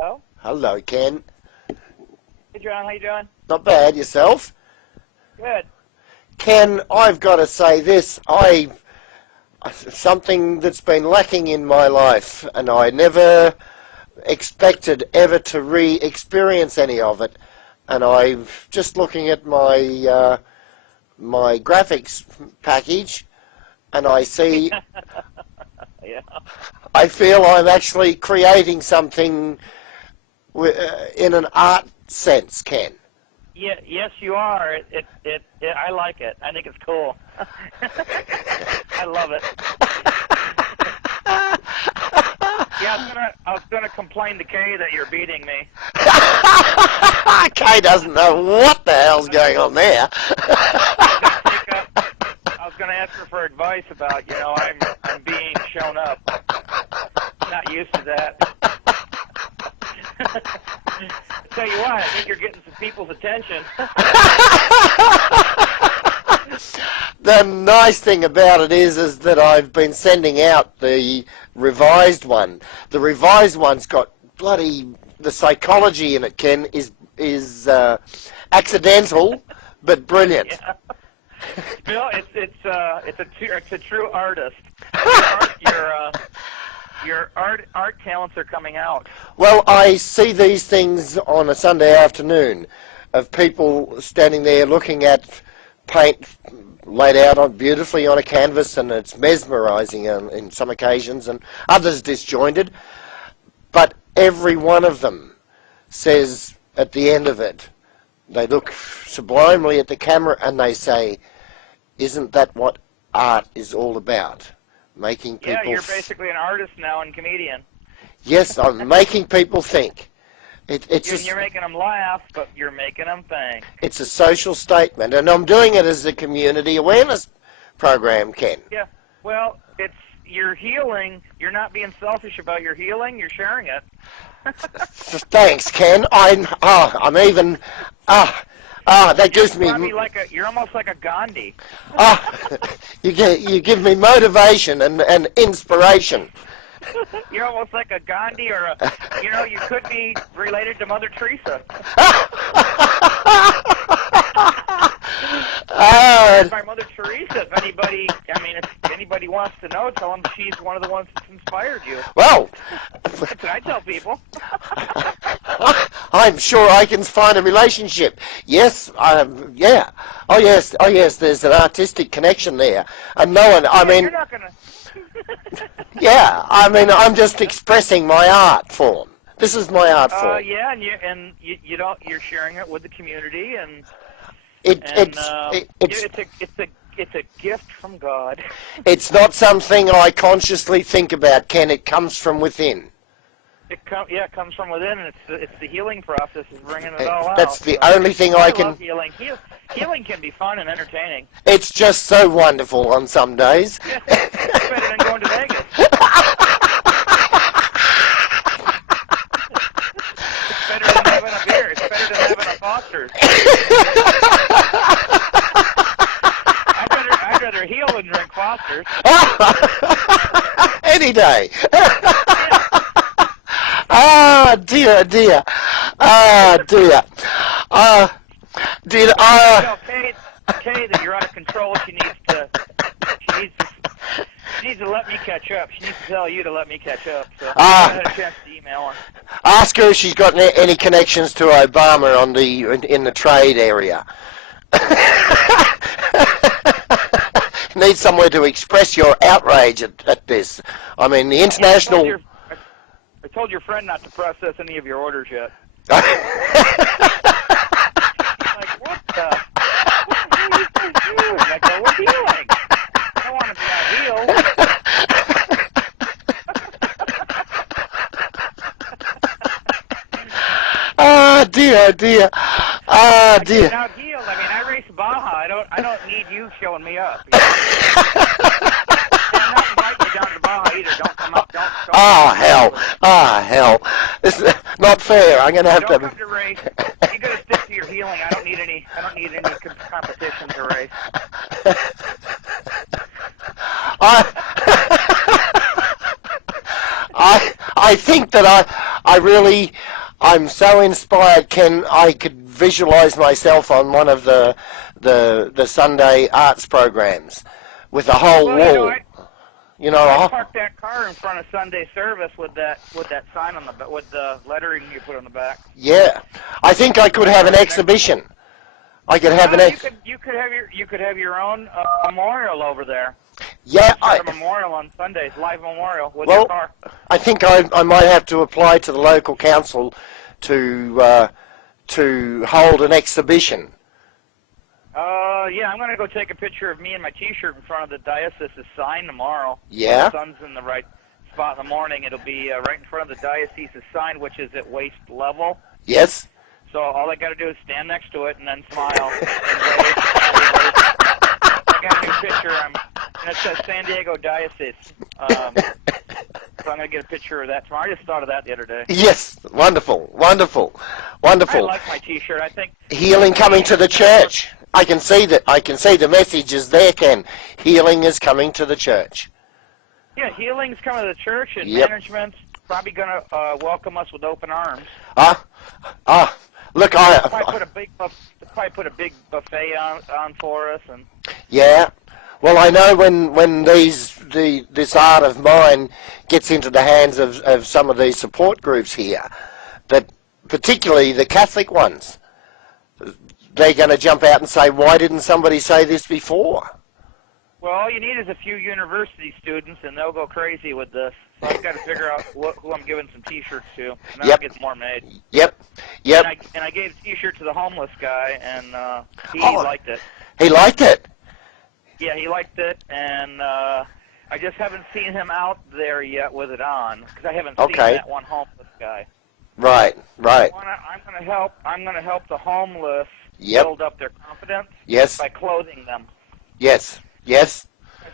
Hello? Hello, Ken. Hey, John, how you doing? Not bad. Yourself? Good. Ken, I've got to say this. Something that's been lacking in my life, and I never expected ever to re-experience any of it. And I'm just looking at my graphics package, and I see, Yeah. I feel I'm actually creating something in an art sense, Ken. Yeah, yes, you are. I like it. I think it's cool. I love it. Yeah, I was gonna complain to Kay that you're beating me. Kay doesn't know what the hell's going on there. I was gonna ask her for advice about, I'm being shown up. I'm not used to that. Tell you what, I think you're getting some people's attention. The nice thing about it is that I've been sending out the revised one. The revised one's got the psychology in it, Ken, is accidental but brilliant. Yeah. Bill, it's a true artist. Your art talents are coming out. Well, I see these things on a Sunday afternoon of people standing there looking at paint laid out beautifully on a canvas, and it's mesmerising in some occasions, and others disjointed. But every one of them says at the end of it, they look sublimely at the camera and they say, "Isn't that what art is all about? Making people." Yeah, you're basically an artist now and comedian. Yes, I'm making people think. You're making them laugh, but you're making them think. It's a social statement, and I'm doing it as a community awareness program, Ken. Yeah, well, you're healing. You're not being selfish about your healing. You're sharing it. Thanks, Ken. That gives me. You're almost like a Gandhi. You give me motivation and inspiration. You're almost like a Gandhi, or you could be related to Mother Teresa. By Mother Teresa, if anybody wants to know, tell them she's one of the ones that's inspired you. Well, that's what I tell people. I'm sure I can find a relationship. Yes, yeah. Oh yes. There's an artistic connection there, and no one. You're not gonna. Yeah, I'm just expressing my art form. This is my art form. Yeah, and you're sharing it with the community, and it's a gift from God. It's not something I consciously think about, Ken. It comes from within. It comes from within, and it's the healing process is bringing it all out. That's the only thing I can. Love healing. Healing can be fun and entertaining. It's just so wonderful on some days. Yeah, it's better than going to Vegas. It's better than having a beer. It's better than having a Foster's. I'd rather heal than drink Foster's. Any day. Ah, dear. Kay that you're out of control. She needs to let me catch up. She needs to tell you to let me catch up. So I had a chance to email her. Ask her if she's got any connections to Obama in the trade area. Need somewhere to express your outrage at this. The international. I told your friend not to process any of your orders yet. He's like, what the hell are you guys doing? I go, we're healing. I don't want to be out healed. Dear. I'm out healed. I race Baja. I don't need you showing me up. I'm not inviting you down to Baja either. Don't come up. Don't hell. This is not fair. I'm gonna have to. Don't come to race. You gotta stick to your healing. I don't need any competition to race. I think that I'm so inspired, Ken. I could visualize myself on one of the Sunday arts programs with a whole Well, wall. I parked that car in front of Sunday service with that sign on with the lettering you put on the back. Yeah, I think I could have an exhibition. I could have an you could have your own memorial over there. Yeah, Start a memorial on Sundays, live memorial with your car. I think I might have to apply to the local council to hold an exhibition. Yeah, I'm going to go take a picture of me and my T-shirt in front of the diocese's sign tomorrow. Yeah. When the sun's in the right spot in the morning, it'll be right in front of the diocese's sign, which is at waist level. Yes. So all I got to do is stand next to it and then smile and wave. I got a new picture. And it says San Diego Diocese. So I'm going to get a picture of that tomorrow. I just thought of that the other day. Yes. Wonderful. Wonderful. Wonderful. I like my T-shirt. I think healing coming to the church. I can see that. I can see the message is there, Ken. Healing is coming to the church. Yeah, healing's coming to the church, and management's probably going to welcome us with open arms. Look, probably put a big buffet on for us, and yeah. Well, I know when this art of mine gets into the hands of some of these support groups here, that particularly the Catholic ones, they're going to jump out and say, why didn't somebody say this before? Well, all you need is a few university students, and they'll go crazy with this. So I've got to figure out who I'm giving some T-shirts to, and then I'll get more made. Yep. And I gave a T-shirt to the homeless guy, and he liked it. He liked it? Yeah, he liked it, and I just haven't seen him out there yet with it on, because I haven't seen that one homeless guy. Right. I'm gonna help the homeless build up their confidence. Yes. By clothing them. Yes. I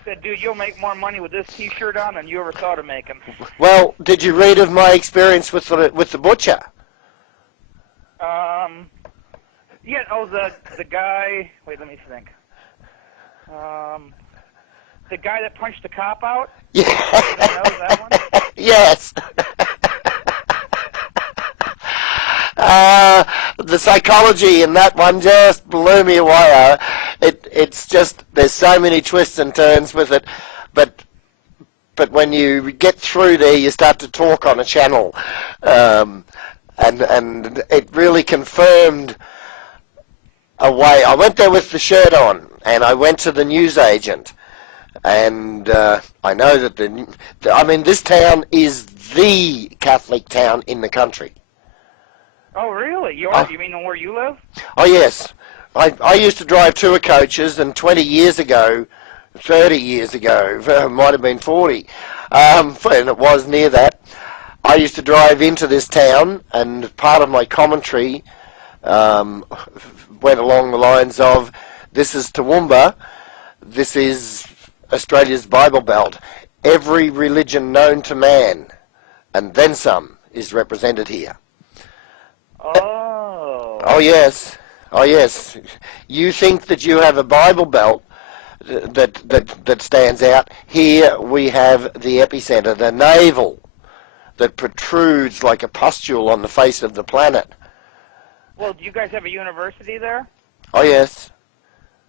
said, dude, you'll make more money with this T-shirt on than you ever thought of making. Well, did you read of my experience with the butcher? Yeah. Oh, the guy. Wait, let me think. The guy that punched the cop out. Yeah. That one? Yes. The psychology in that one just blew me away. It's just, there's so many twists and turns with it, but when you get through there, you start to talk on a channel, and it really confirmed a way. I went there with the shirt on, and I went to the newsagent, and I know that this town is the Catholic town in the country. Oh, really? You mean where you live? Oh, yes. I used to drive tour coaches, and 20 years ago, 30 years ago, might have been 40, and it was near that, I used to drive into this town, and part of my commentary went along the lines of, this is Toowoomba, this is Australia's Bible Belt. Every religion known to man, and then some, is represented here. Oh, yes. Oh, yes. You think that you have a Bible Belt that stands out. Here we have the epicenter, the navel, that protrudes like a pustule on the face of the planet. Well, do you guys have a university there? Oh, yes.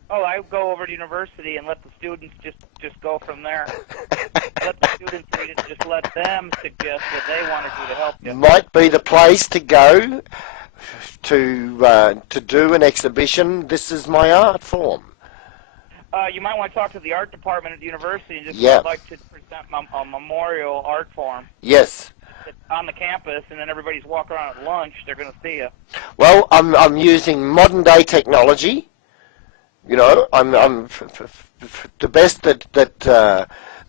Oh, I go over to university and let the students just go from there. Let the students read it and just let them suggest what they want to do to help you. Might be the place to go to do an exhibition. This is my art form. You might want to talk to the art department at the university and just say, I'd like to present a memorial art form. Yes. On the campus, and then everybody's walking around at lunch. They're going to see you. Well, I'm using modern day technology. You know, I'm the best that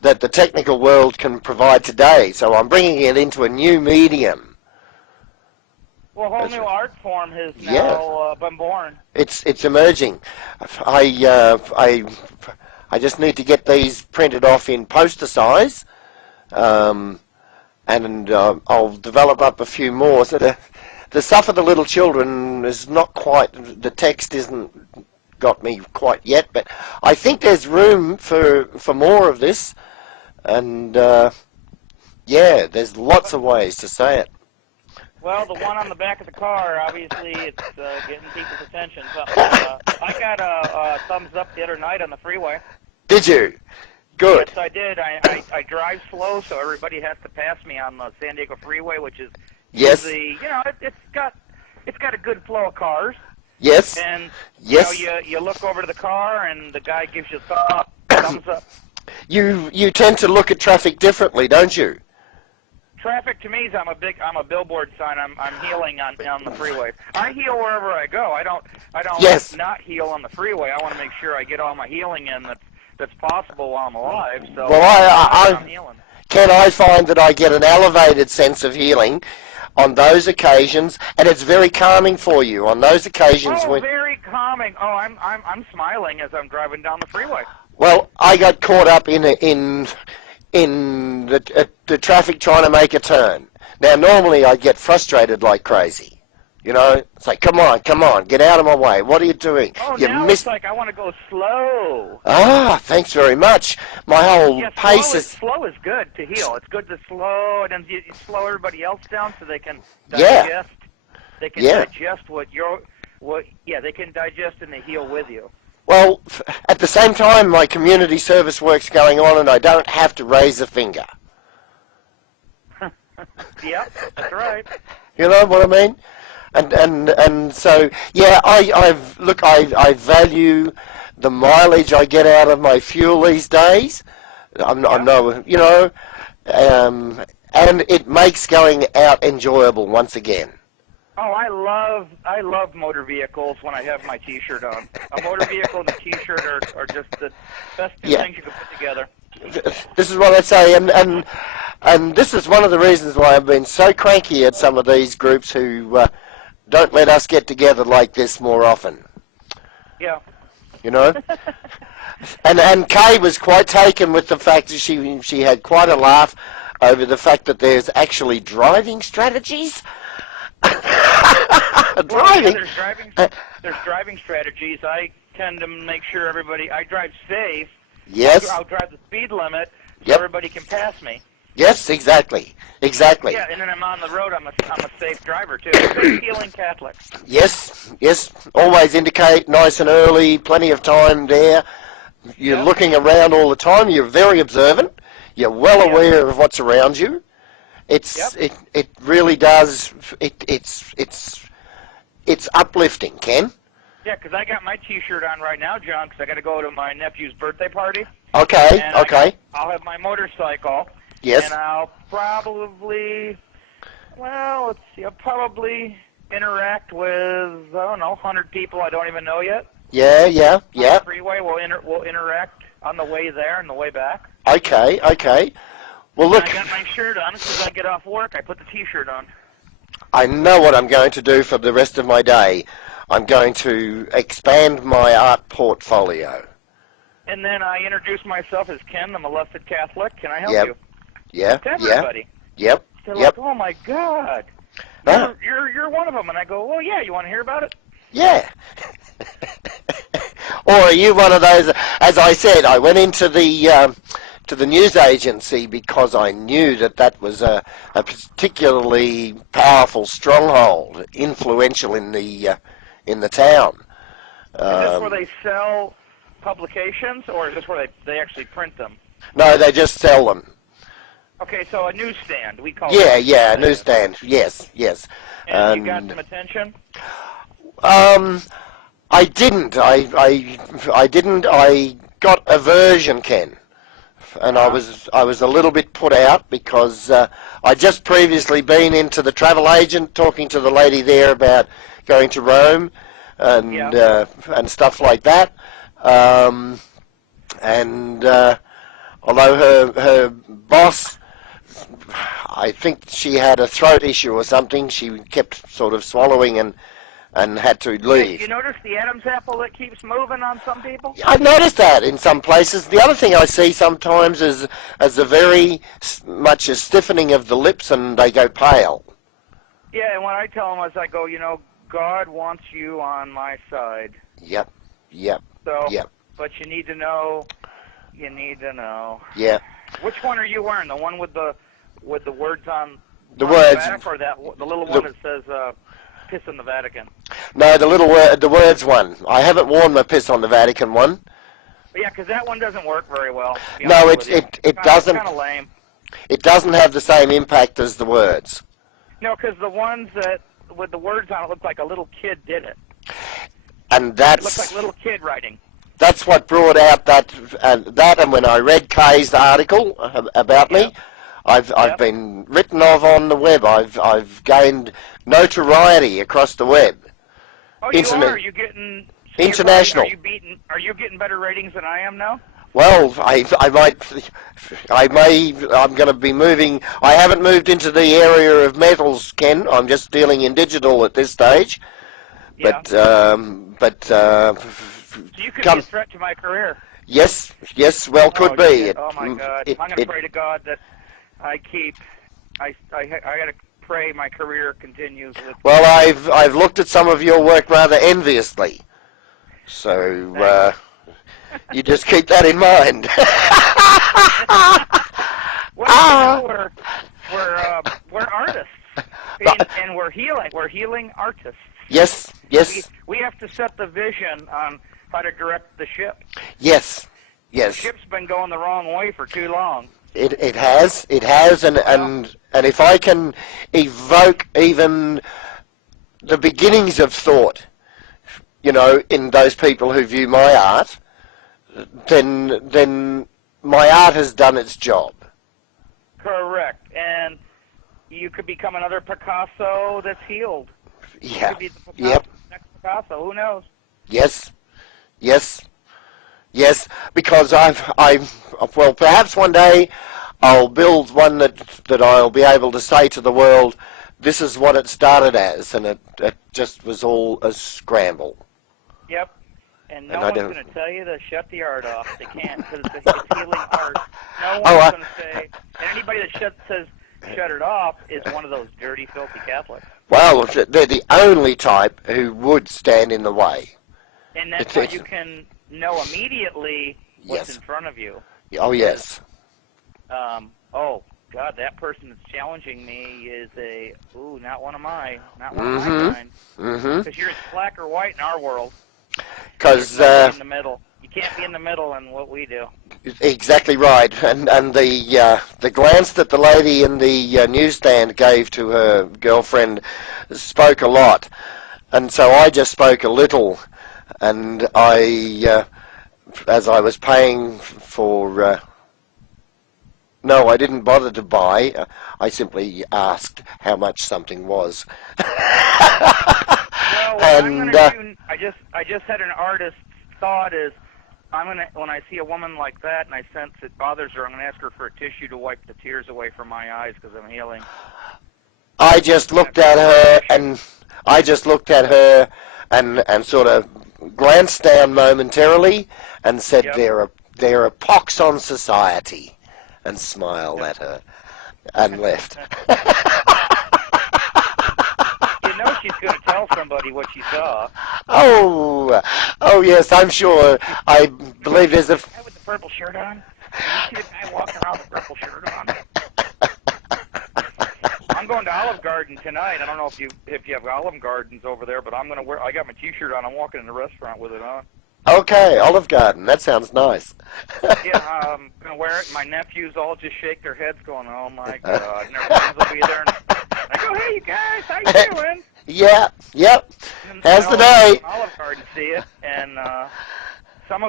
the technical world can provide today. So I'm bringing it into a new medium. Well, a whole new art form has now been born. It's emerging. I just need to get these printed off in poster size, and I'll develop up a few more. So the stuff of the little children is not quite. The text isn't got me quite yet, but I think there's room for more of this, and there's lots of ways to say it. Well, the one on the back of the car, obviously, it's getting people's attention. So, I got a thumbs up the other night on the freeway. Did you? Good. Yes, I did. I drive slow, so everybody has to pass me on the San Diego freeway, which is Yes. usually, it's got a good flow of cars. Yes. And Yes. you look over to the car, and the guy gives you a thumbs up. You tend to look at traffic differently, don't you? Traffic to me is I'm a billboard sign. I'm heeling on the freeway. I heel wherever I go. I don't Yes. not heel on the freeway. I want to make sure I get all my heeling in that's possible while I'm alive. So Well, I'm heeling. Ken, I find that I get an elevated sense of healing on those occasions, and it's very calming for you on those occasions Oh, when. very calming. Oh, I'm smiling as I'm driving down the freeway. Well, I got caught up in the traffic trying to make a turn. Now, normally I get frustrated like crazy. You know, it's like, come on, get out of my way. What are you doing? Oh, You now missed. it's like I want to go slow. Ah, thanks very much. My whole Yeah, pace slow is good to heal. It's good to slow, and then you slow everybody else down so they can Yeah. digest. They can Yeah. digest they can digest and they heal with you. Well, at the same time, my community service work's going on, and I don't have to raise a finger. Yep, that's right. You know what I mean? And so yeah, I value the mileage I get out of my fuel these days. I'm no, you know, and it makes going out enjoyable once again. Oh, I love motor vehicles when I have my T-shirt on. A motor vehicle and a T-shirt are just the best two Yeah. things you can put together. This is what I say, and this is one of the reasons why I've been so cranky at some of these groups who don't let us get together like this more often. Yeah. You know. And Kay was quite taken with the fact that she had quite a laugh over the fact that there's actually driving strategies. Well, yeah, Driving. there's driving strategies. I tend to make sure I drive safe. Yes. I'll drive the speed limit so Yep. everybody can pass me. Yes, exactly. Exactly. Yeah, and then I'm on the road. I'm a safe driver too. Safe healing Catholic. Yes, yes. Always indicate nice and early, plenty of time there. You're Yep. looking around all the time. You're very observant. You're well Yep. aware of what's around you. It really does. It's uplifting, Ken. Yeah, 'cause I got my T-shirt on right now, John, 'cause I got to go to my nephew's birthday party. Okay. And Okay. I'll have my motorcycle. Yes. And I'll probably, let's see, I'll probably interact with, I don't know, 100 people I don't even know yet. Yeah. Yeah. On Yeah. the freeway, we'll interact on the way there and the way back. Okay. Okay. Well, look. And I got my shirt on. As soon as I get off work, I put the T-shirt on. I know what I'm going to do for the rest of my day. I'm going to expand my art portfolio. And then I introduce myself as Ken, the molested Catholic. Can I help Yep. you? Yeah. To everybody. Yep. They're Yep. like, oh my God, Ah. you're one of them. And I go, well, yeah. You want to hear about it? Yeah. Or are you one of those? As I said, I went into the news agency because I knew that was a particularly powerful stronghold, influential in the town. Is this where they sell publications, or is this where they actually print them? No, they just sell them. Okay, so a newsstand. We call Yeah, it. yeah, a newsstand. Yes, yes. And you got some attention? I didn't. I didn't. I got aversion, Ken, and I was a little bit put out because I just previously been into the travel agent talking to the lady there about going to Rome and stuff like that. And although her boss, I think she had a throat issue or something, she kept sort of swallowing and had to leave. You notice the Adam's apple that keeps moving on some people? I've noticed that in some places. The other thing I see sometimes is a very much a stiffening of the lips and they go pale. Yeah, and what I tell them is I go, God wants you on my side. Yep, yep, So, yep. But you need to know. Yeah. Which one are you wearing? The one with the words on The On the words. back, or the little one that says "Piss in the Vatican"? No, the words one. I haven't worn my piss on the Vatican one. But yeah, because that one doesn't work very well. To be No, honest it with you. it It's doesn't. kind of lame. It doesn't have the same impact as the words. No, because the ones that with the words on it look like a little kid did it. And It looks like a little kid writing. that's what brought out that and when I read Kay's article about me, I've been written of on the web. I've gained notoriety across the web. Oh, you are? Are you getting so international? Are you getting better ratings than I am now? Well, I'm going to be moving. I haven't moved into the area of metals, Ken. I'm just dealing in digital at this stage. Yeah. So you could be a threat to my career. Yes, well, could be. Oh my God! I'm going to pray to God that I got to pray my career continues. Well, I've looked at some of your work rather enviously, so you just keep that in mind. Well, we're artists, and we're healing. We're healing artists. Yes. We have to set the vision on how to direct the ship. Yes. The ship's been going the wrong way for too long. It has, and if I can evoke even the beginnings of thought, in those people who view my art, then my art has done its job. Correct, and you could become another Picasso that's healed. Yeah. You could be the Picasso, next Picasso. Who knows? Yes. Because well, perhaps one day I'll build one that I'll be able to say to the world, this is what it started as, and it just was all a scramble. Yep. And no one's going to tell you to shut the art off. They can't, because it's healing art. No one's going to say, and anybody that says shut it off is one of those dirty, filthy Catholics. Well, they're the only type who would stand in the way. And that's how you can know immediately what's in front of you. Oh, yes. Oh, God, that person that's challenging me is not one of my kind. Because you're black or white in our world. Because in the middle. You can't be in the middle in what we do. Exactly right, and the glance that the lady in the newsstand gave to her girlfriend spoke a lot, and so I just spoke a little, and as I was paying for. No, I didn't bother to buy. I simply asked how much something was. Well, what I'm going to do, I just had an artist's thought is, when I see a woman like that and I sense it bothers her, I'm going to ask her for a tissue to wipe the tears away from my eyes because I'm healing. I just looked at her and sort of glanced down momentarily and said, "There are pox on society," and smiled at her and left. You know she's going to tell somebody what she saw. Oh yes, I'm sure. I believe there's a guy with the purple shirt on. Can you see the guy walking around with the purple shirt on? I'm going to Olive Garden tonight. I don't know if you have Olive Gardens over there, but I'm going to wear. I got my T-shirt on. I'm walking in the restaurant with it on. Okay, Olive Garden. That sounds nice. Yeah, I'm going to wear it. My nephews all just shake their heads going, oh, my God. And their friends will be there. And I go, hey, you guys, how you doing? Yep. How's the day? Olive Garden see it, and some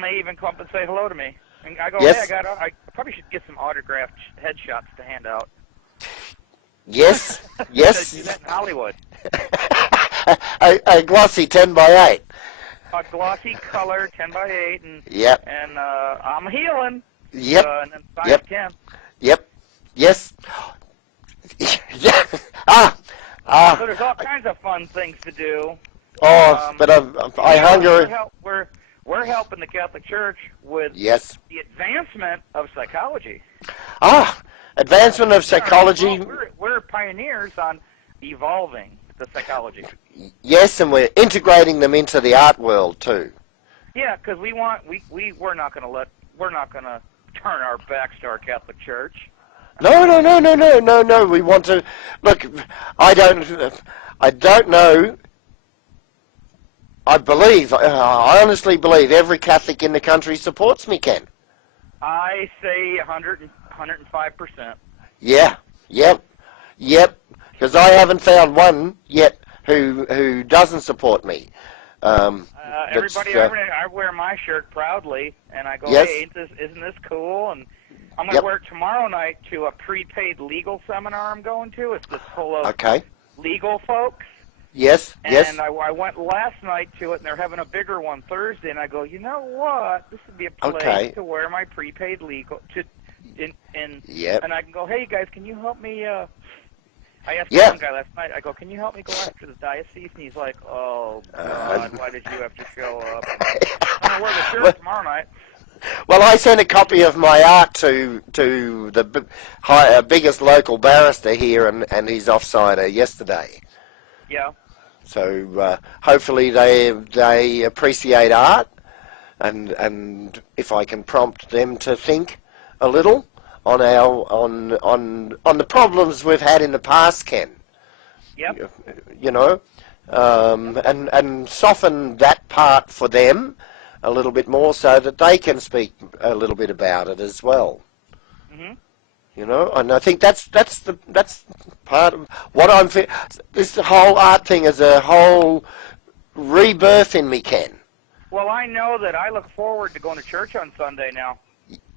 may even come up and say hello to me. And I go, hey, I probably should get some autographed headshots to hand out. Yes. They do that in Hollywood. a glossy 10 by 8. A glossy color 10 by 8, and and I'm healing. Yep. And then size 10. Yep. Yes. Yeah. So there's all kinds of fun things to do. But I hunger. We're helping the Catholic Church with the advancement of psychology. Advancement of psychology. We're pioneers on evolving the psychology. Yes, and we're integrating them into the art world too. Yeah, because we're not going to turn our backs to our Catholic Church. No, no, no, no, no, no, no. We want to look. I don't. I don't know. I believe. I honestly believe every Catholic in the country supports me, Ken. I say 105%. Yeah. Yep. Yep. Because I haven't found one yet who doesn't support me. Everybody, I wear my shirt proudly, and I go, Yes. hey, isn't this cool? And I'm going to Yep. wear it tomorrow night to a prepaid legal seminar I'm going to. It's just full of Okay. legal folks. Yes. Yes. And I went last night to it, and they're having a bigger one Thursday. And I go, you know what? This would be a place Okay. to wear my prepaid legal Yep. and I can go, hey guys, can you help me? I asked Yeah. one guy last night. I go, can you help me go after the diocese? And he's like, oh God, why did you have to show up? I'm gonna wear the shirt tomorrow night. Well, I sent a copy of my art to the biggest local barrister here and his offsider yesterday. Yeah. So hopefully they appreciate art, and if I can prompt them to think a little on on the problems we've had in the past, Ken. Yep. You know, and soften that part for them a little bit more so that they can speak a little bit about it as well. Mhm. You know, and I think that's part of what I'm. This whole art thing is a whole rebirth in me, Ken. Well, I know that I look forward to going to church on Sunday now.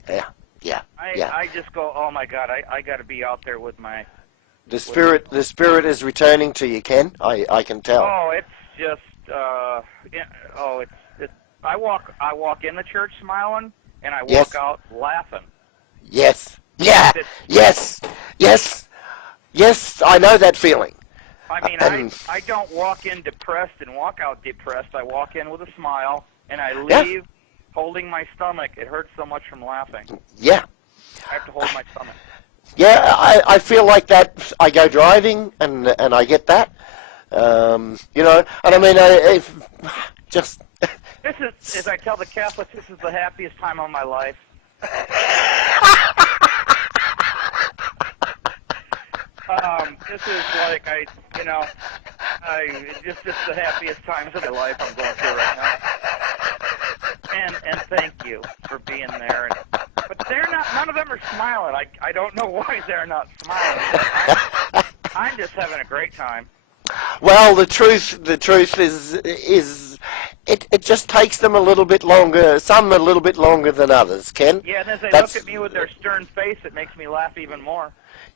Yeah, yeah, yeah. I just go, oh my God, I got to be out there with my. The spirit is returning to you, Ken. I can tell. Oh, it's just, it's. I walk in the church smiling, and I walk Yes. out laughing. Yes. Yeah. Yes. Yes. Yes. I know that feeling. I mean, And I don't walk in depressed and walk out depressed. I walk in with a smile, and I yeah. leave holding my stomach. It hurts so much from laughing. Yeah. I have to hold my stomach. Yeah, I feel like that. I go driving and I get that. You know, and I mean, if just. This is, as I tell the Catholics, this is the happiest time of my life. This is like it's just the happiest times of my life I'm going through right now. And thank you for being there. But they're not. None of them are smiling. I don't know why they're not smiling. I'm just having a great time. Well, the truth is it just takes them a little bit longer. Some a little bit longer than others, Ken. Yeah, and as they look at me with their stern face, it makes me laugh even more.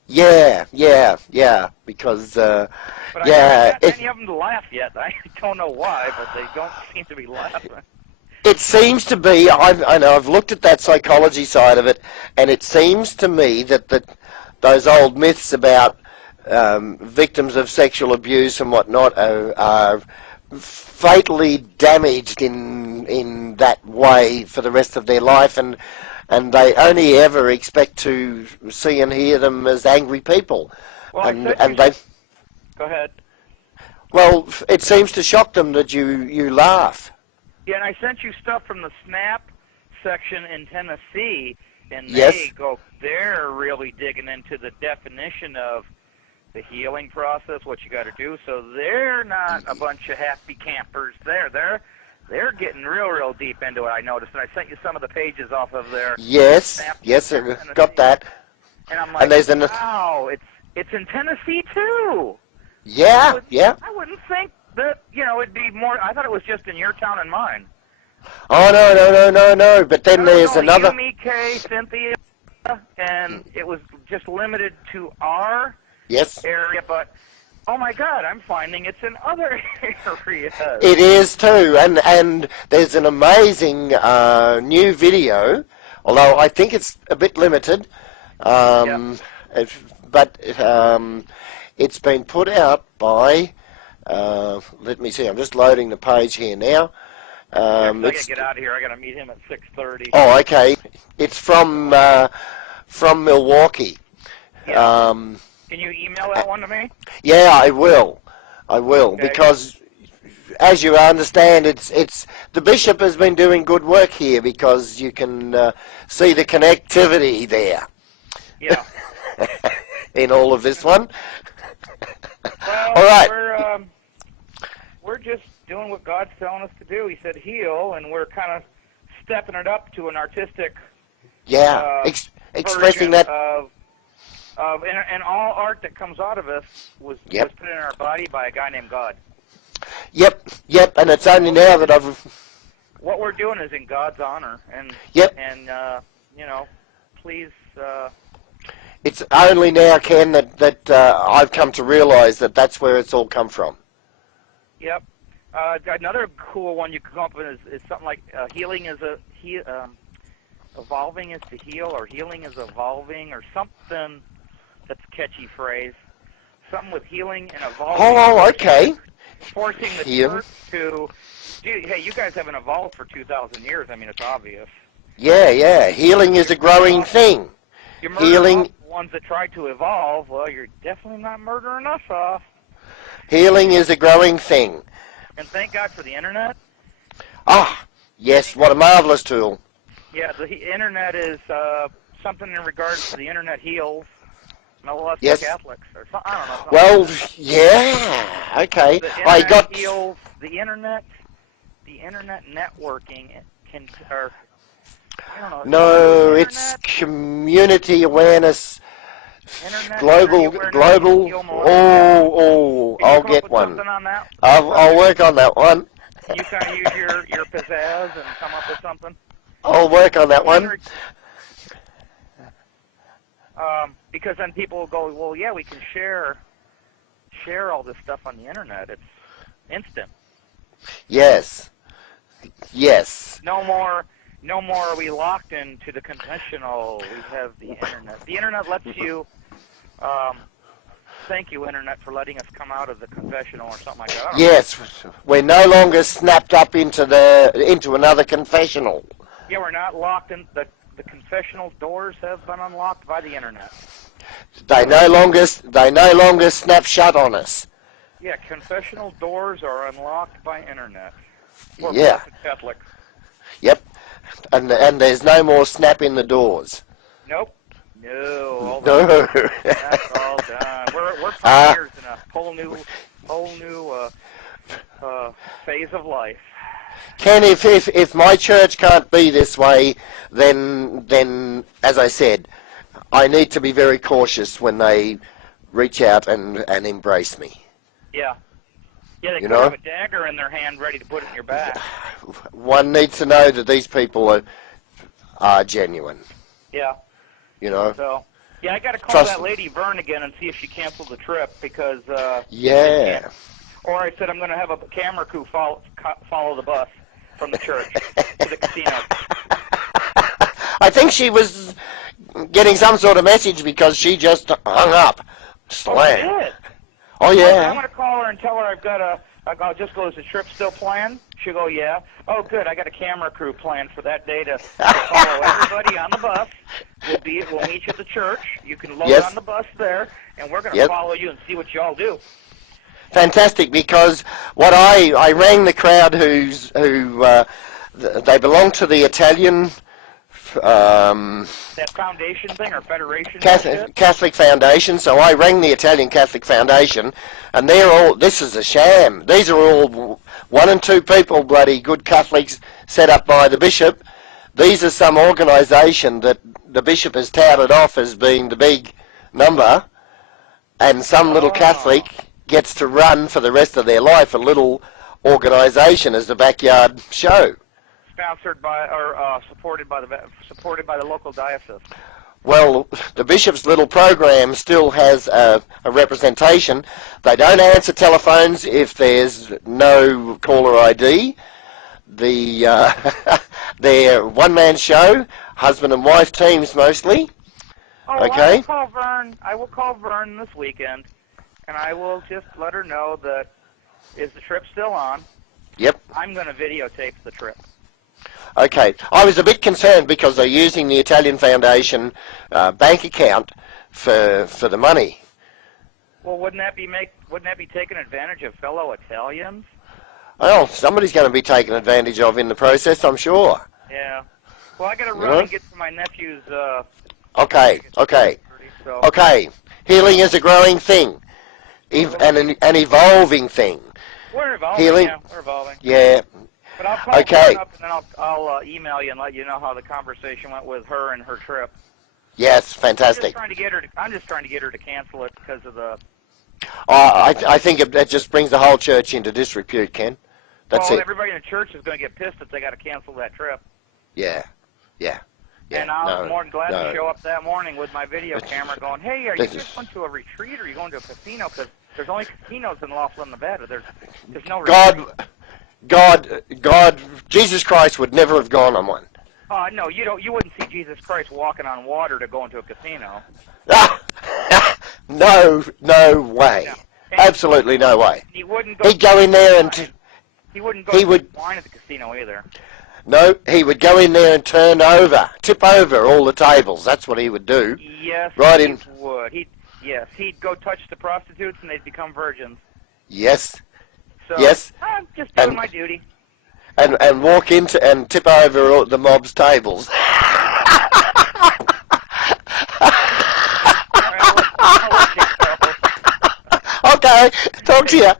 Yeah, yeah, yeah. Because But I haven't got any of them to laugh yet. I don't know why, but they don't seem to be laughing. it seems to be. I know I've looked at that psychology side of it, and it seems to me that those old myths about victims of sexual abuse and whatnot are fatally damaged in that way for the rest of their life, and they only ever expect to see and hear them as angry people, Well, and they. Go ahead. Well, it seems to shock them that you laugh. Yeah, and I sent you stuff from the SNAP section in Tennessee, and Yes. they're really digging into the definition of the healing process, what you got to do. So they're not a bunch of happy campers there. They're getting real deep into it, I noticed. And I sent you some of the pages off of their Yes, SNAP yes, I Tennessee. got that. And I'm like, And there's wow, it's in Tennessee too. Yeah, yeah. I wouldn't think that, it'd be more. I thought it was just in your town and mine. Oh no. But then there's another. Yumi, Kay, Cynthia, and it was just limited to our Yes. area. But oh my God, I'm finding it's in other areas. It is too, and there's an amazing new video, although I think it's a bit limited. But it's been put out by. Let me see. I'm just loading the page here now. I gotta get out of here. I gotta meet him at 6:30. Oh, okay. It's from Milwaukee. Yeah. Can you email that one to me? Yeah, I will. Okay. Because, as you understand, it's the bishop has been doing good work here because you can see the connectivity there. Yeah. in all of this one. Well, All right. we're just doing what God's telling us to do. He said heal, and we're kind of stepping it up to an artistic Yeah, expressing version that. And all art that comes out of us was put in our body by a guy named God. Yep, and it's only now that I've... What we're doing is in God's honor, and please. It's only now, Ken, that I've come to realise that that's where it's all come from. Yep. Another cool one you could come up with is something like healing is evolving is to heal, or healing is evolving, or something. That's a catchy phrase. Something with healing and evolving. Oh, okay. Forcing the church to... Hey, you guys haven't evolved for 2,000 years. I mean, it's obvious. Yeah. Healing is a growing thing. You're murdering off the ones that try to evolve. Well, you're definitely not murdering us off. Healing is a growing thing. And thank God for the Internet. Ah, yes, what a marvelous tool. Yeah, the Internet is something in regards to the Internet heals. No less yes. Catholics or something. I don't know. Well, like yeah, okay. The Internet heals. The Internet networking can, or I don't know. No, it's community awareness. Internet global. I'll get one. On that? I'll work on that one. You kind of use your pizzazz and come up with something. I'll work on that one. Because then people will go, well, yeah, we can share all this stuff on the Internet. It's instant. Yes. No more are we locked into the conventional. We have the Internet. The Internet lets you. Thank you, Internet, for letting us come out of the confessional or something like that. Yes, we're no longer snapped up into another confessional. Yeah, we're not locked in. The confessional doors have been unlocked by the Internet. They no longer snap shut on us. Yeah, confessional doors are unlocked by Internet. For Catholics. Yep, and there's no more snap in the doors. Nope. No. No. That's all done. We're pioneers in a whole new phase of life. Ken, if my church can't be this way, then as I said, I need to be very cautious when they reach out and embrace me. Yeah. Yeah, they could have a dagger in their hand ready to put it in your back. One needs to know that these people are genuine. Yeah. You know? So, yeah, I got to call that lady Vern again and see if she canceled the trip because... yeah. Or I said I'm going to have a camera crew follow the bus from the church to the casino. I think she was getting some sort of message because she just hung up. Slam. Oh, she did? Oh, yeah. I'm going to call her and tell her I'll just go, is the trip still planned? She'll go, yeah. Oh, good, I got a camera crew planned for that day to follow everybody on the bus. We'll meet you at the church. You can load on the bus there, and we're going to follow you and see what y'all do. Fantastic, because what I rang the crowd who they belong to the Italian that foundation thing or federation Catholic Foundation. So I rang the Italian Catholic Foundation, and they're all, this is a sham. These are all 1 and 2 people, bloody good Catholics set up by the bishop. These are some organisation that the bishop has touted off as being the big number, and some little Catholic gets to run for the rest of their life a little organisation as the backyard show. Sponsored by or supported by the local diocese. Well, the bishop's little program still has a representation. They don't answer telephones if there's no caller ID. They're one-man show, husband and wife teams mostly. Oh, okay. I will call Vern this weekend, and I will just let her know that is the trip still on. Yep. I'm going to videotape the trip. Okay. I was a bit concerned because they're using the Italian Foundation bank account for the money. Well, wouldn't that be taking advantage of fellow Italians? Well, somebody's going to be taken advantage of in the process, I'm sure. Yeah. Well, I got to run and get to my nephew's. Okay. So Okay, healing is a growing thing, an evolving thing. we're evolving. Healing, Yeah, we're evolving. yeah. But I'll call Okay. Karen up and then I'll email you and let you know how the conversation went with her and her trip. Yes, I'm just fantastic. trying to get her. I'm just trying to get her to cancel it because of the. I think it just brings the whole church into disrepute, Ken. That's well, it. everybody in the church is going to get pissed if they got to cancel that trip. Yeah. And I was more than glad to no. show up that morning with my video camera going, hey, are you This just is- going to a retreat or are you going to a casino? Because there's only casinos in Laughlin, Nevada. There's no retreat. God, Jesus Christ would never have gone on one. No, you wouldn't see Jesus Christ walking on water to go into a casino. No way. No. Absolutely no way. He wouldn't go. He'd go in there and he wouldn't go he to would- wine at the casino either. no, he would go in there and tip over all the tables. That's what he would do. Yes, Right he in. would. He'd go touch the prostitutes and they'd become virgins. Yes, So yes, I'm just doing and my duty. and walk into and tip over all the mob's tables. All right, I'll let you go. Okay, talk to you.